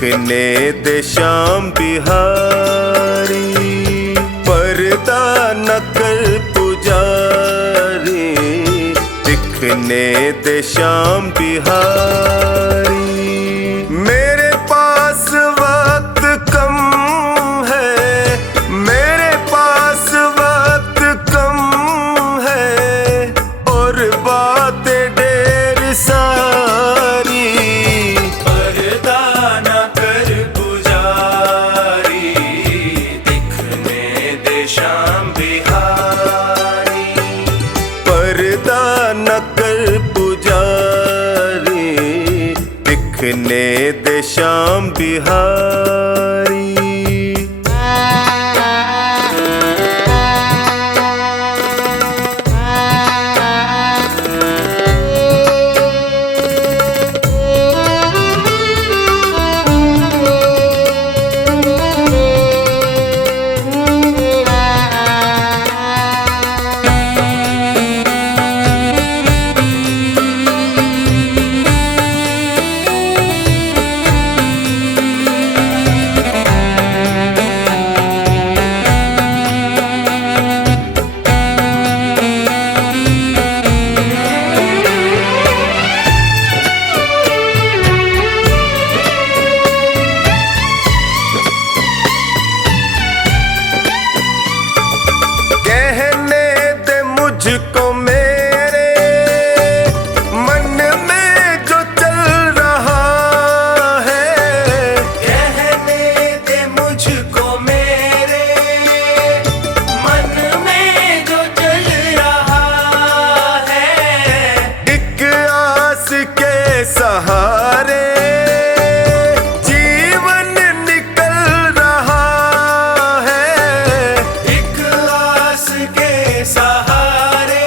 दिखने दे श्याम बिहारी, पर्दा न कर पुजारी, दिखने दे श्याम बिहारी। मेरे पास वक्त कम है, मेरे पास वक्त कम है, और बातें ढेर सारी, पर्दा न कर पुजारी, दिखने दे श्याम बिहारी, पर्दा न कर पुजारी, दिखने दे श्याम बिहारी। मुझको मेरे मन में जो चल रहा है, कहने दे मुझको मेरे मन में जो चल रहा है। एक आस के सहारे जीवन निकल रहा है, एक आस के सहारे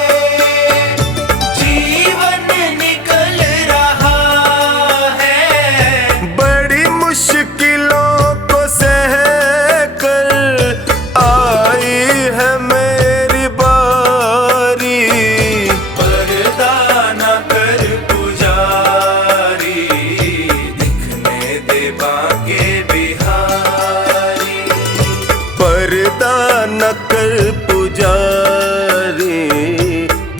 पर्दा न कर पुजारी,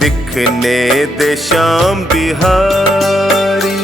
दिखने दे श्याम बिहारी।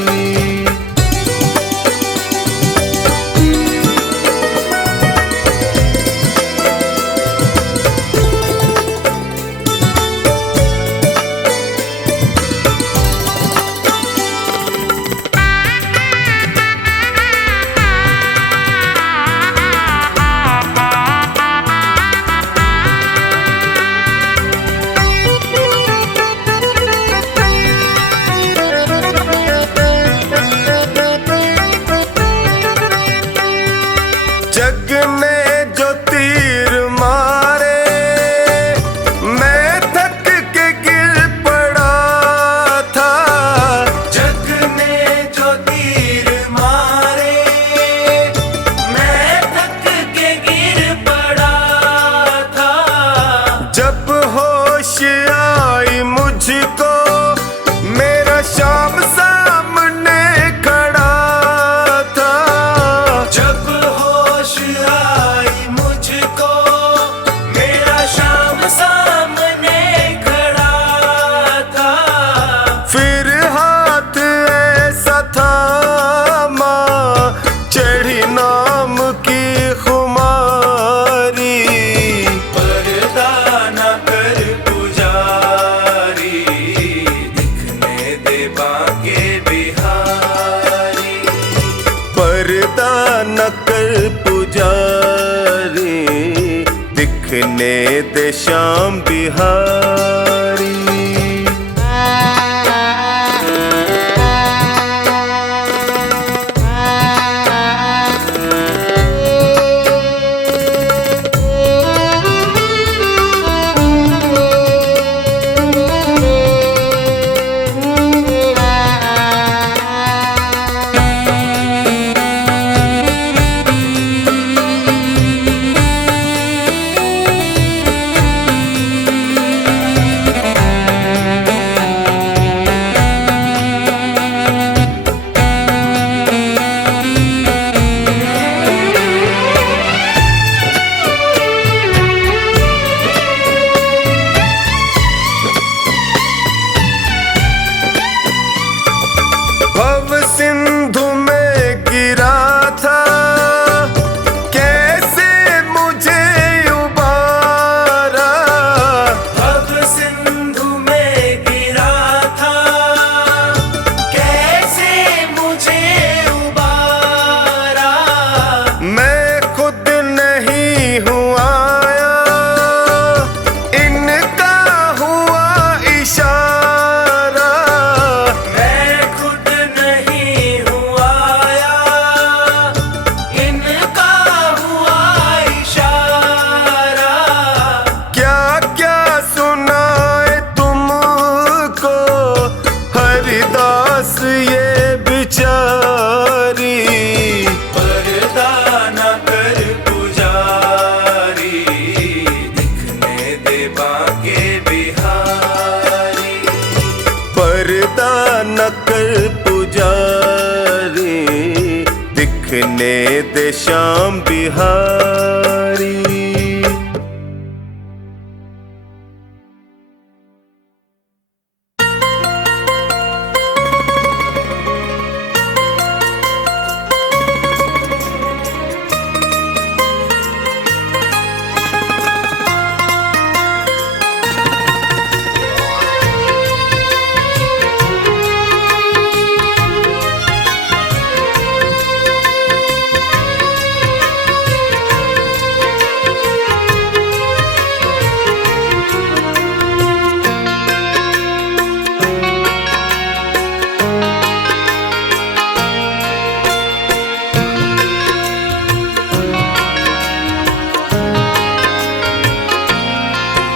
जग ने जो तीर मारे, मैं थक के गिर पड़ा था, जग ने जो तीर मारे, मैं थक के गिर पड़ा था। जब होश आई मुझको मेरा श्याम सामने खड़ा था, जब आई मुझको मेरा श्याम सामने खड़ा था। फिर हाथ ऐसा थामा, चढ़ी नाम की खुमारी, पर्दा न कर पुजारी, दिखने दे बांके बिहारी, पर्दा न कर पुजारी, दिखने दे श्याम बिहारी। दिखने दे श्याम बिहारी।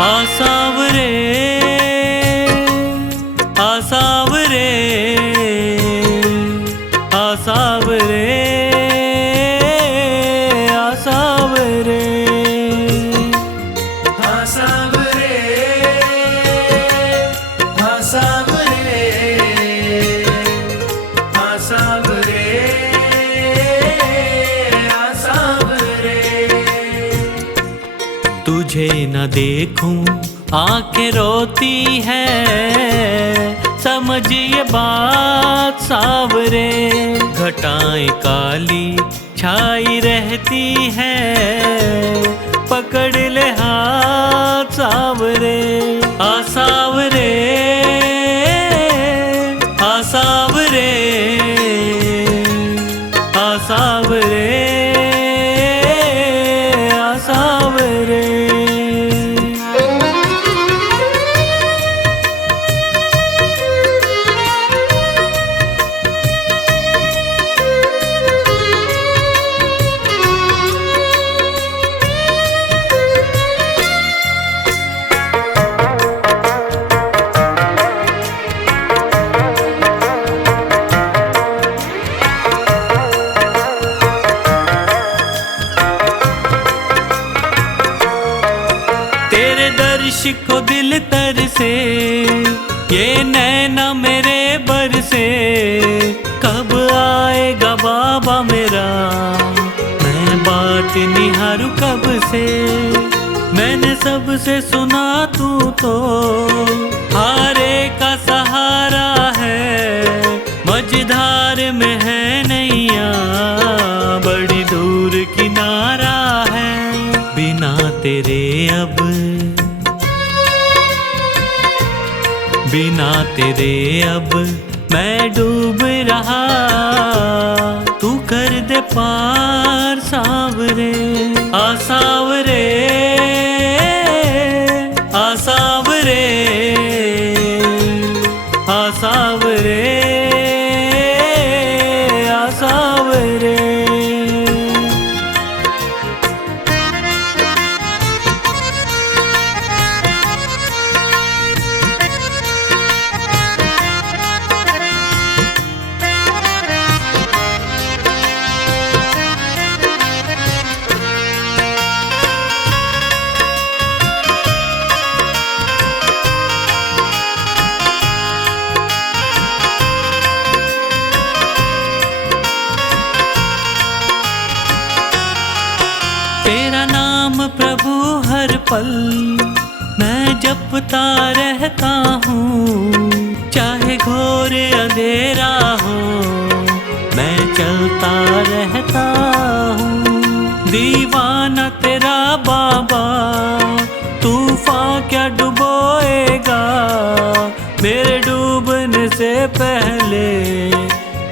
आसावरे आसावरे आसावरे आसावरे आसावरे आसावरे आसावरे आसावरे। तुझे न देखूं आंखें रोती है, समझ ये बात सावरे। घटाएं काली छाई रहती है, पकड़ ले हाथ सावरे। आसावरे आसावरे आसावरे आसावरे। तेरे दर्श को दिल तर से, ये नैना मेरे बर से। कब आएगा बाबा मेरा, मैं बात निहारूं कब से। मैंने सबसे सुना तू तो हारे का सहारा है। मझधार में है नैया, बड़ी दूर किनारा है। बिना तेरे अब बिना तेरे अब मैं डूब रहा। तू कर दे पार सावरे। आसावरे आसावरे आसावरे आसावरे। तेरा नाम प्रभु हर पल मैं जपता रहता हूँ। चाहे घोर अंधेरा हो मैं चलता रहता हूँ। दीवाना तेरा बाबा, तूफान क्या डुबोएगा। मेरे डूबने से पहले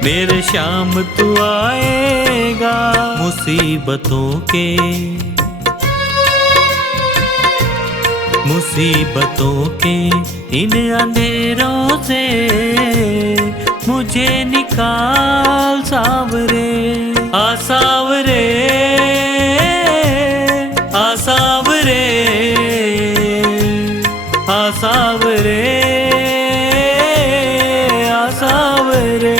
मेरे शाम तू आएगा। मुसीबतों के इन अंधेरों से मुझे निकाल सावरे। आसावरे आसावरे आसावरे आसावरे।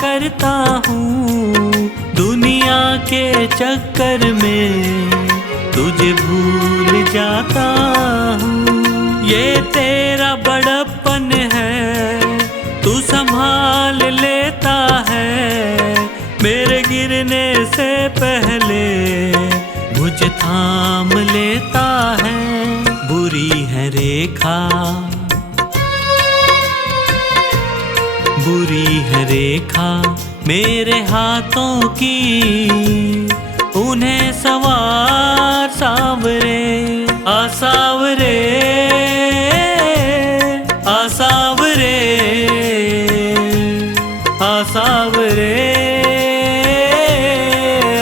करता हूँ, दुनिया के चक्कर में तुझे भूल जाता हूँ। ये तेरा बड़प्पन है, तू संभाल लेता है, मेरे गिरने से पहले मुझे थाम लेता है। बुरी है रेखा, बुरी है रेखा मेरे हाथों की, उन्हें सवार सावरे, आ सावरे, आ सावरे, आ सावरे,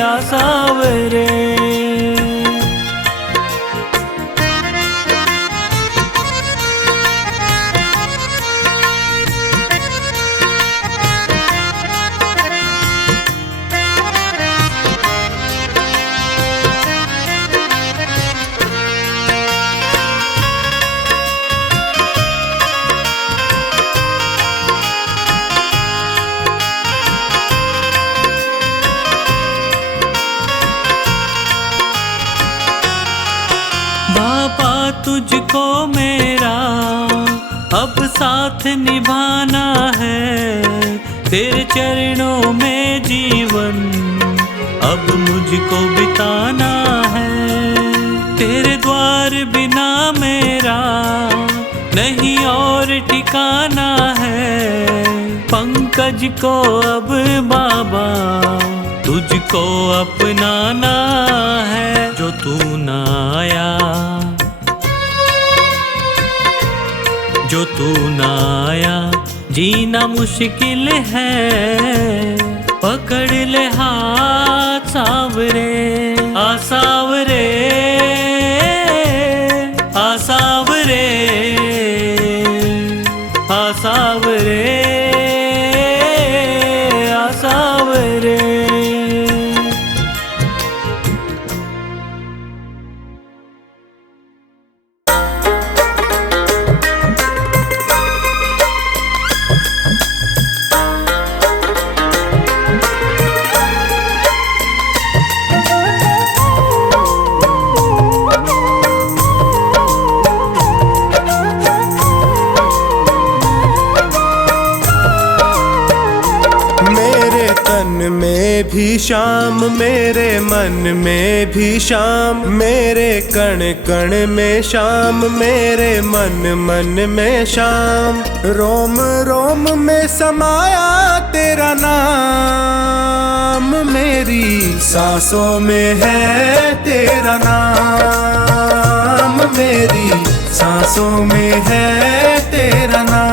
आ सावरे। बाबा तुझको मेरा अब साथ निभाना है, तेरे चरणों में जीवन अब मुझको बिताना है। तेरे द्वार बिना मेरा नहीं और ठिकाना है, पंकज को अब बाबा तुझको अपनाना है। जो तू ना आया, जो तू ना आया, जीना मुश्किल है, पकड़ ले हाथ सावरे, आ सावरे, आ सावरे, आ सावरे, आ सावरे। में भी शाम, मेरे मन में भी शाम, मेरे कण कण में शाम, मेरे मन मन में शाम। रोम रोम में समाया तेरा नाम, मेरी सांसों में है तेरा नाम, मेरी सांसों में है तेरा नाम।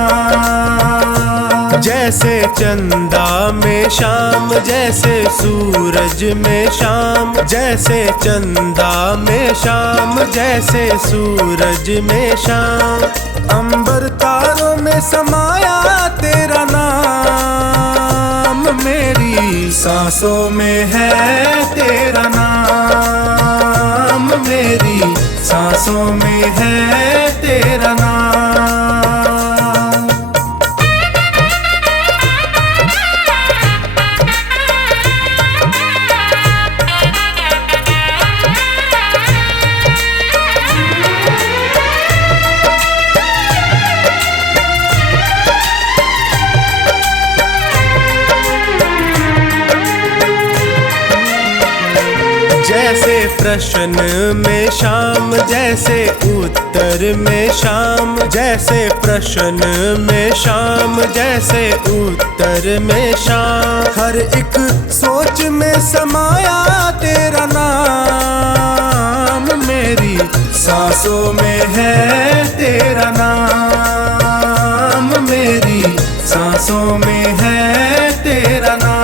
जैसे चंदा में शाम, जैसे सूरज में शाम, जैसे चंदा में शाम, जैसे सूरज में शाम। अंबर तारों में समाया तेरा नाम, मेरी सांसों में है तेरा नाम, मेरी सांसों में है तेरा नाम। जैसे प्रश्न में शाम, जैसे उत्तर में शाम, जैसे प्रश्न में शाम, जैसे उत्तर में शाम। हर एक सोच में समाया तेरा नाम, मेरी सांसों में है तेरा नाम, मेरी सांसों में है तेरा नाम।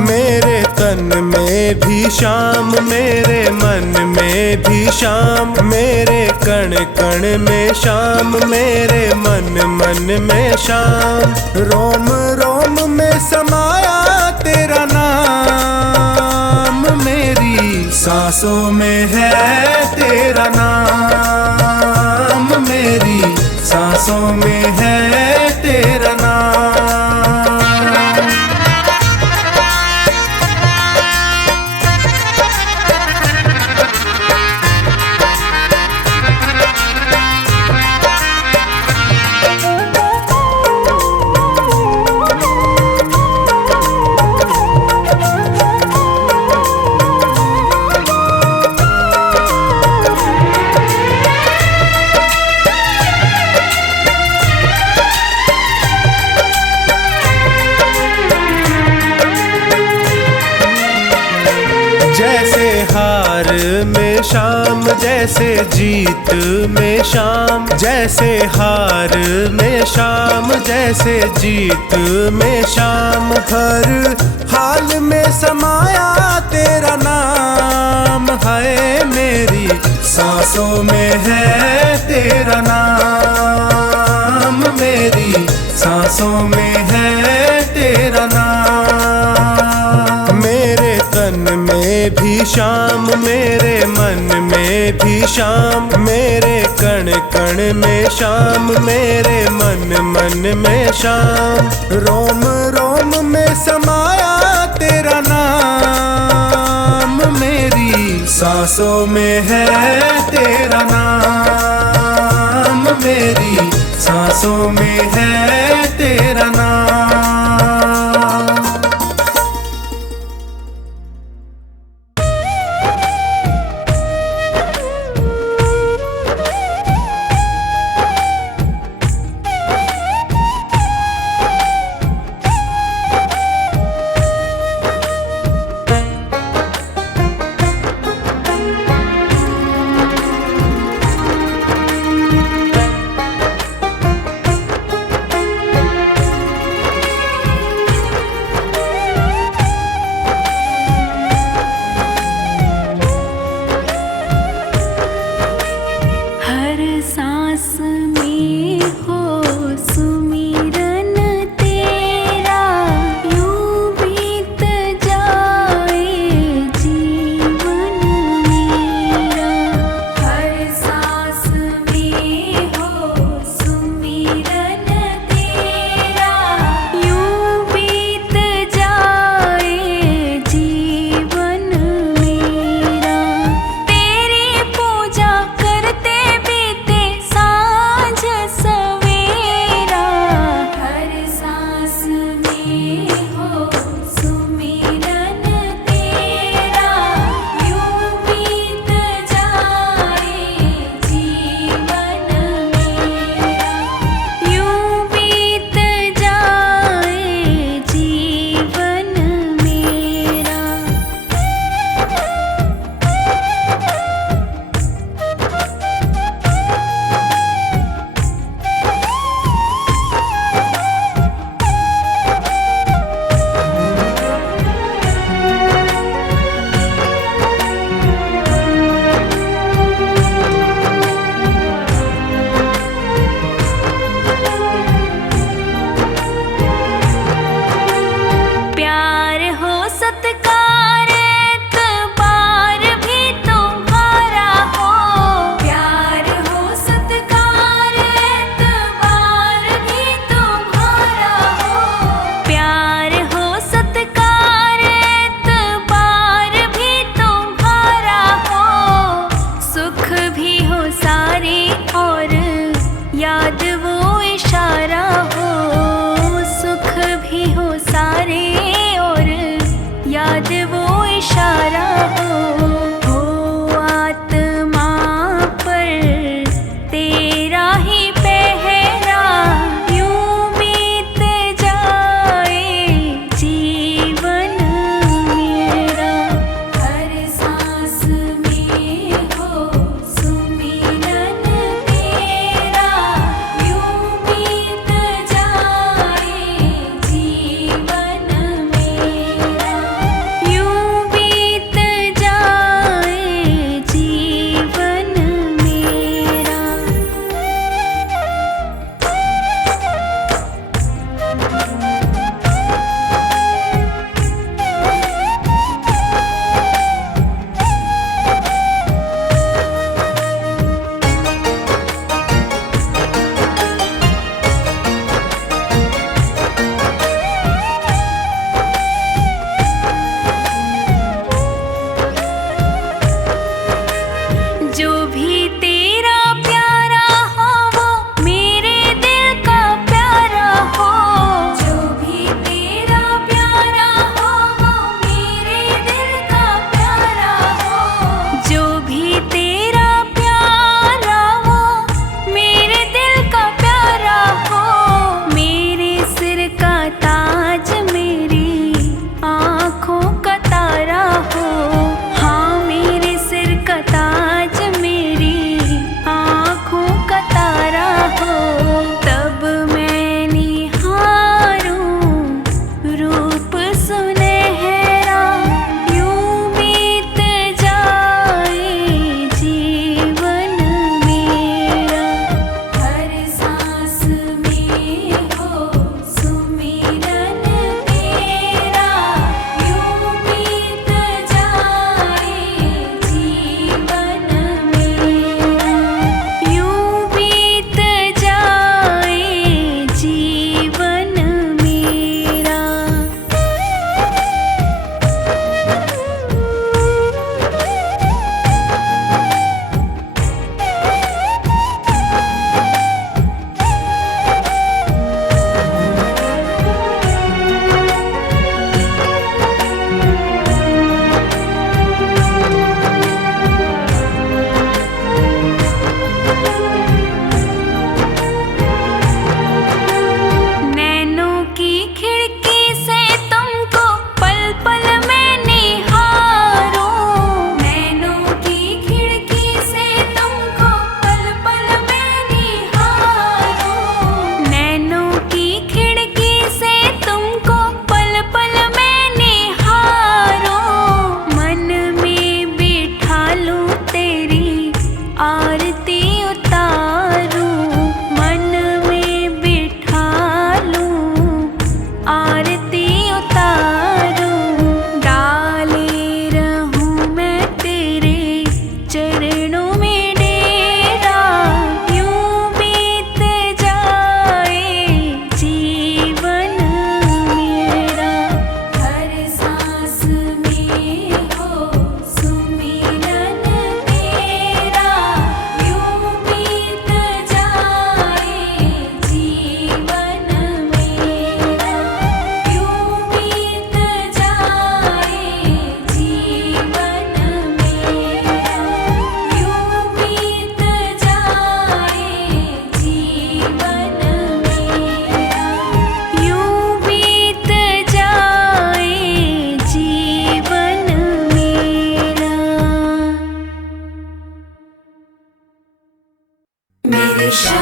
मेरे तन में भी शाम, मेरे मन में भी शाम, मेरे कण कण में शाम, मेरे मन मन में शाम। रोम रोम में समाया तेरा नाम, मेरी सांसों में है तेरा नाम, मेरी सांसों में है तेरा नाम। जीत में शाम, जैसे हार में शाम, जैसे जीत में शाम। हर हाल में समाया तेरा नाम है, मेरी सांसों में है तेरा नाम, मेरी सांसों में है तेरा नाम। मेरे तन में भी शाम, मेरे मन में भी शाम, मेरे कण कण में शाम, मेरे मन मन में शाम। रोम रोम में समाया तेरा नाम, मेरी सांसों में है तेरा नाम, मेरी सांसों में है तेरा नाम। जैसा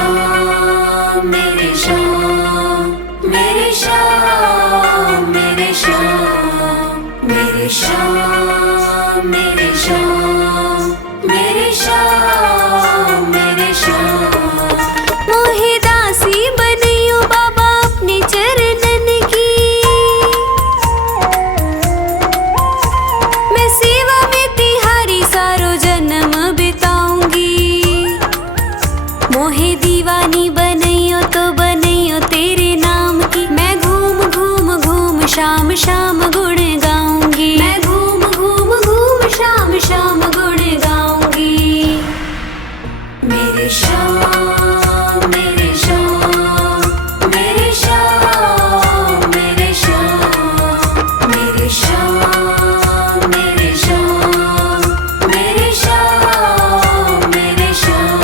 श्याम मेरे श्याम मेरे श्याम मेरे श्याम मेरे श्याम मेरे श्याम मेरे श्याम मेरे श्याम मोहे दासी बनियो बाबा अपने चरणन की मैं सेवा में तिहारी सारो जन्म बिताऊंगी मोहे दीवानी बनइयो तो बनइयो तेरे नाम की मैं घूम घूम घूम शाम शाम गुण गाऊंगी मैं घूम घूम घूम शाम शाम गुण गाऊंगी मेरे श्याम मेरे श्याम मेरे श्याम मेरे श्याम मेरे श्याम मेरे श्याम मेरे श्याम मेरे श्याम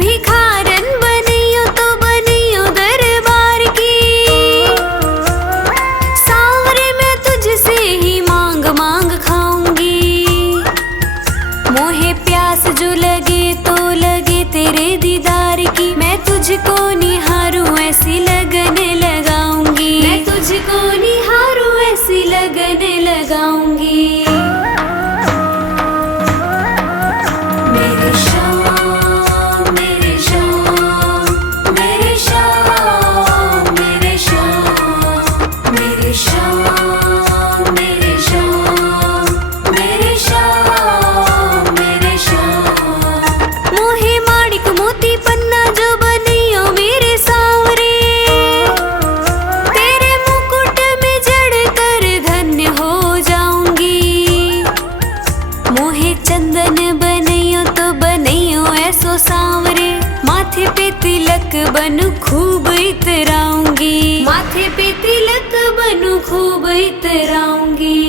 भिखारन बनियो तो बनियो दरबार की सांवरे मैं तुझसे ही मांग मांग खाऊंगी मोहे प्यास जो लगे तो लगे तेरे दीदार की मैं तुझको निहारूं ऐसी लगन लगाऊंगी मैं तुझको निहारूं ऐसी लगन लगाऊंगी मेरे श्याम मेरे श्याम मेरे श्याम मेरे श्याम मेरे श्याम मेरे श्याम मेरे श्याम मेरे श्याम मोहे माणिक मोती पन्ना जो बनियो मेरे सांवरे तेरे मुकुट में जड़ कर धन्य हो जाऊंगी मोहे चंदन बनइयो तो बनइयो ऐसो सांवरे माथे पे तिलक बनू खूब इतराऊंगी माथे पे तिलक बनू खूब इतराऊंगी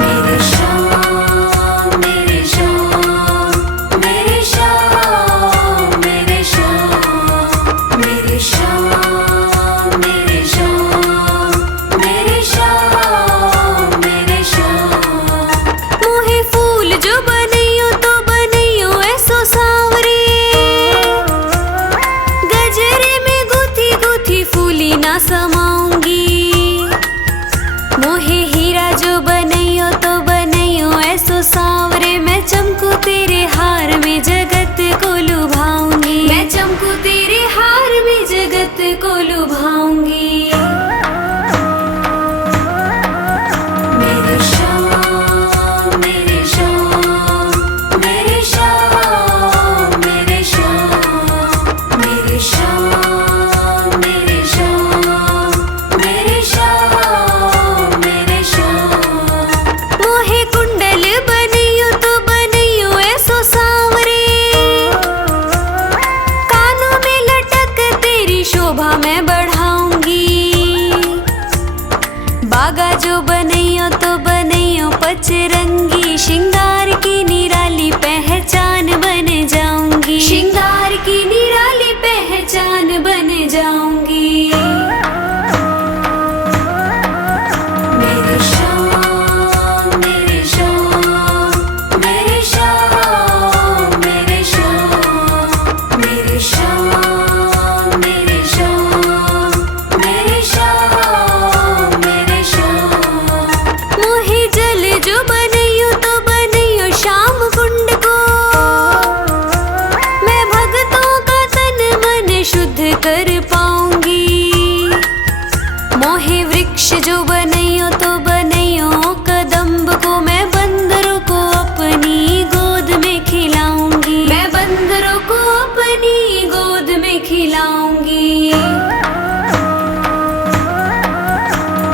मेरे श्याम मेरे श्याम मेरे श्याम मेरे श्याम मेरे श्याम मेरे श्याम मेरे श्याम मेरे श्याम मोहे फूल जो बनइयो तो बनइयो ऐसो सांवरे गजरे में गुथी गुथी फूली ना समाऊंगी मोहे हीरा जो बनइयो तो बनइयो ऐसो सांवरे मैं चमकू तेरे हार में जगत को लुभाऊंगी मैं चमकू तेरे हार में जगत को लुभाऊंगी मेरे श्याम मेरे श्याम मेरे श्याम मेरे श्याम मेरे श्याम मेरे श्याम मेरे श्याम मेरे श्याम मोहे कुंडल बनियो तो बनियो ऐसो सांवरे कानों में लटक तेरी शोभा मैं बढ़ाऊंगी बागा जो बनइयो तो बनइयो पचरंगी श्रृंगार की निराली पहचान बन जाऊंगी श्रृंगार की निराली पहचान बन जाऊंगी मेरे श्याम मेरे श्याम मेरे श्याम मेरे श्याम मेरे श्याम मेरे श्याम मेरे श्याम मेरे श्याम मोहे जल जो बनइयो तो बनइयो श्याम कुंड को मैं भक्तों का तन मन शुद्ध कर पाऊंगी मोहे वृक्ष जो बनइयो तो बनइयो कदम्ब को मैं बंदरों को अपनी गोद में खिलाऊंगी मैं बंदरों को अपनी गोद में खिलाऊंगी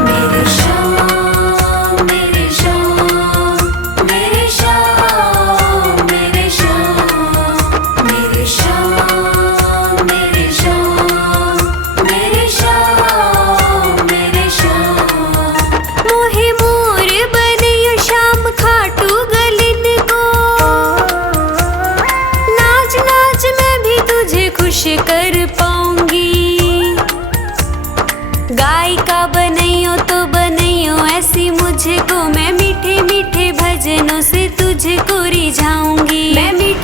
मेरे श्याम मेरे श्याम मेरे श्याम मेरे श्याम मेरे श्याम मेरे श्याम मेरे श्याम मेरे श्याम मोहे मोर बनइयो श्याम खाटू गलिन को नाच नाच मैं भी तुझे खुश कर पाऊंगी गायिका बनइयो तो बनइयो ऐसी मुझको मैं मीठे मीठे भजनों से तुझको रिझाऊंगी मैं मीठे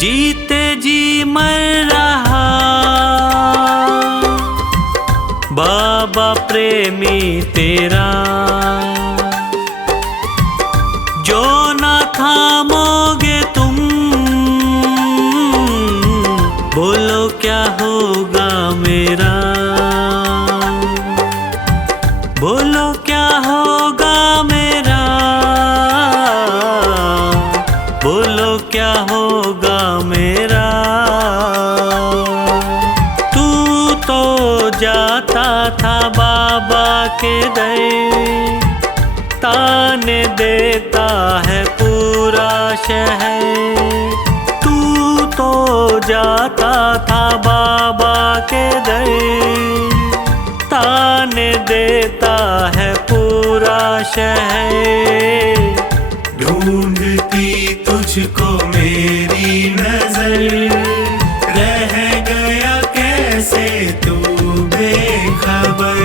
जीते जी मर रहा बाबा प्रेमी तेरा, जो ना थामोगे तुम, बोलो क्या होगा मेरा, बोलो क्या होगा मेरा, बोलो क्या होगा मेरा। तू तो जाता था बाबा के दर, ताने देता है पूरा शहर। तू तो जाता था बाबा के दर, ताने देता है पूरा शहर। ढूंढती तुझको मेरी नजर, रह गया कैसे तू बेखबर।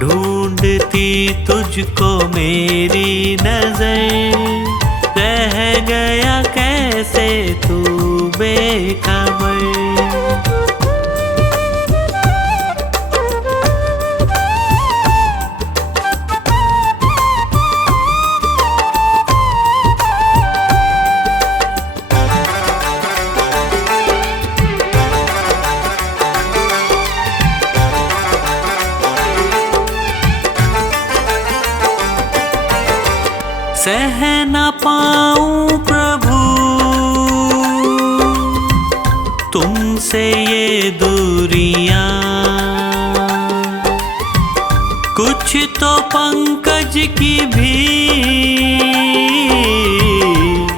ढूंढती तुझको मेरी नजर, रह गया कैसे तू बेखबर। सह न पाऊं प्रभु तुमसे ये दूरियां, कुछ तो पंकज की भी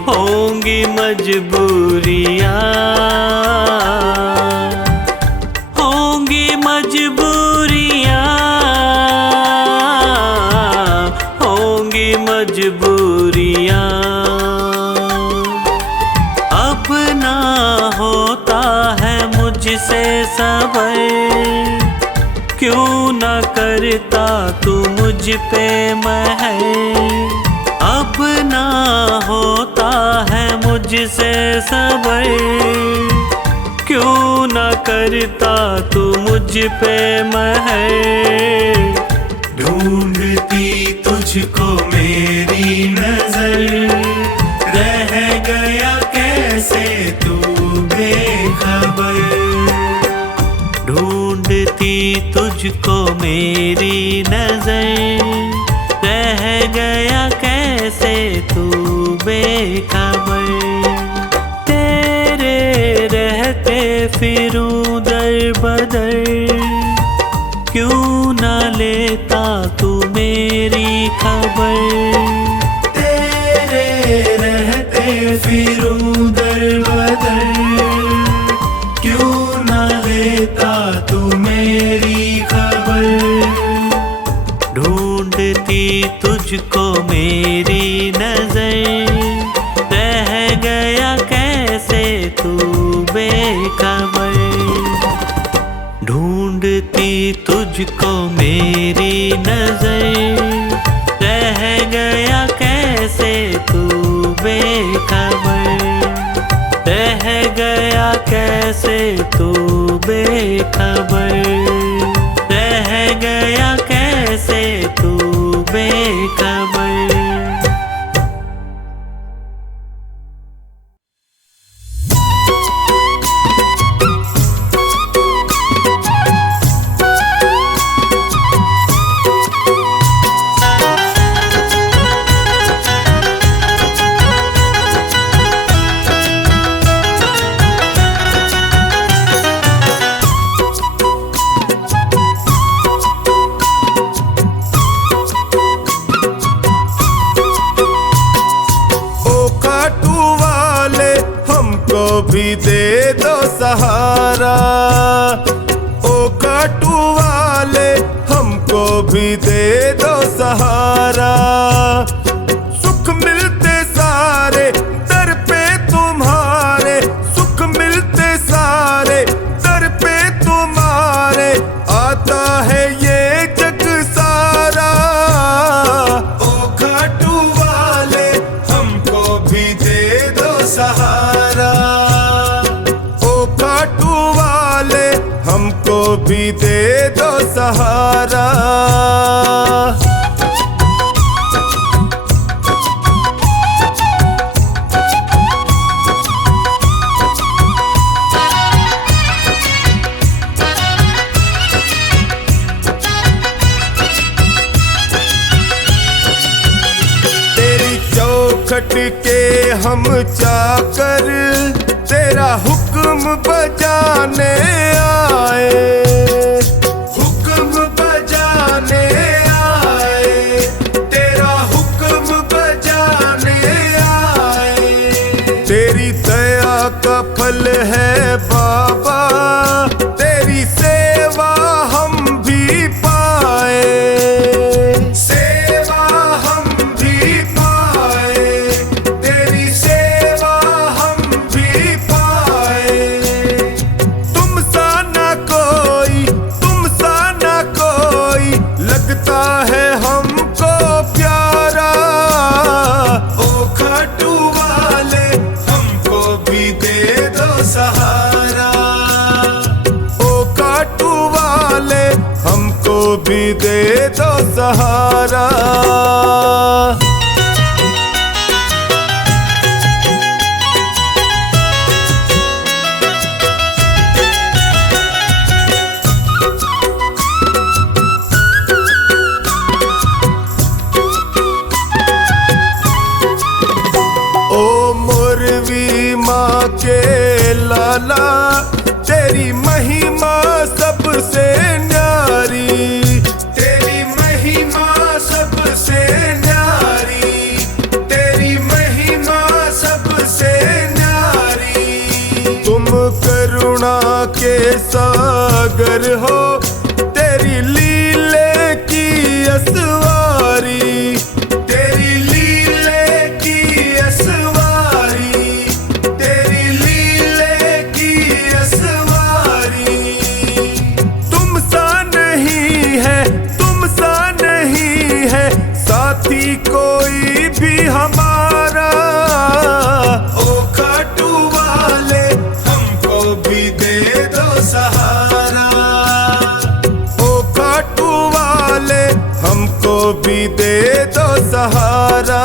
होंगी मजबूरियां, होंगी मजबूरियां, होंगी मजबूरियां। अब ना होता है मुझसे सबर, क्यों न करता तू मुझ पे महर। अब ना होता है मुझसे सबर, क्यों न करता तू मुझ पे महर। ढूंढती तुझको मेरी नजर, रह गया कैसे तू बेखबर। ढूंढती तुझको मेरी नजर, रह गया कैसे तू बेखबर। तेरे रहते फिरूं दर बदर, क्यों न लेता तू मेरी खबर। तेरे रहते फिरूं दर बदर, क्यों न लेता तू मेरी खबर। ढूंढती तुझको मेरी नजर, रह गया कैसे तू बेखबर। ढूंढती तुझको मेरी नजर, रह गया कैसे तू बेखबर। रह गया कैसे तू बेखबर, रह गया कैसे तू बेखबर। भी दे दो सहारा, ओ काटू वाले हमको भी दे दो सहारा। सुख मिलते सारे दर पे तुम्हारे, सुख मिलते सारे दर पे तुम्हारे, आता है ये जग सारा। ओ काटू वाले हमको भी दे दो सहारा, भी दे दो सहारा। खट के हम चाकर तेरा हुक्म बजाने आए, हुक्म बजाने आए, तेरा हुक्म बजाने आए। तेरी दया का फल है बाबा, तेरी सेवा हम भी पाए, सेवा हम भी पाए, तेरी सेवा हम भी पाए। तुम सा ना कोई, तुम सा ना कोई लगता है हमको प्यारा। ओ खाटू वाले हमको भी दे दो सहारा, ओ खाटू वाले हमको भी दे दो सहारा। माँ के लाला तेरी महिमा सबसे न्यारी, तेरी महिमा सबसे न्यारी, तेरी महिमा सबसे न्यारी। तुम करुणा के सागर हो, तेरी लीले की असवारी, तेरी लीले की असवारी, तेरी लीले की असवारी। तुम सा नहीं है, तुम सा नहीं है साथी कोई भी हमारा। ओ खाटू वाले हमको भी दे दो सहारा, ओ खाटू वाले हमको भी दे दो सहारा।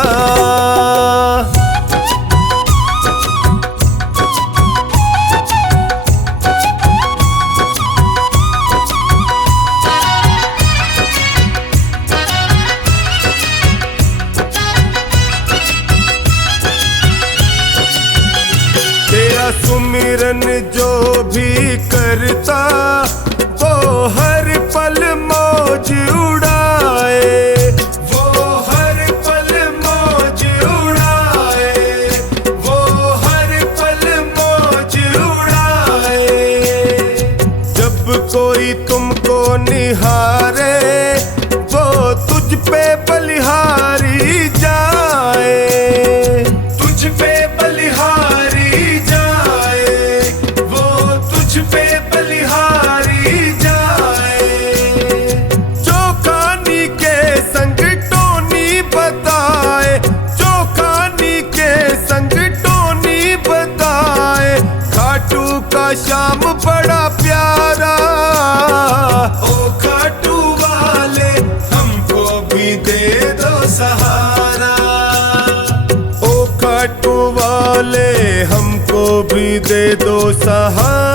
सुमिरन जो भी करता वो हर पल मौज उड़ाए, वो हर पल मौज उड़ाए, वो हर पल मौज उड़ाए। जब कोई तुमको निहारे वो तुझ पे बलिहारी जाए, तुझ पे बलिहारी जाए, वो तुझ पे बलिहारी जाए। चौखानी के संग टोनी बताए, चौखानी के संग टोनी बताए, खाटू का श्याम बड़ा प्यारा। ओ खाटू वाले हमको भी दे दो सहारा, ओ खाटू वाले हमको भी दे दो सहारा।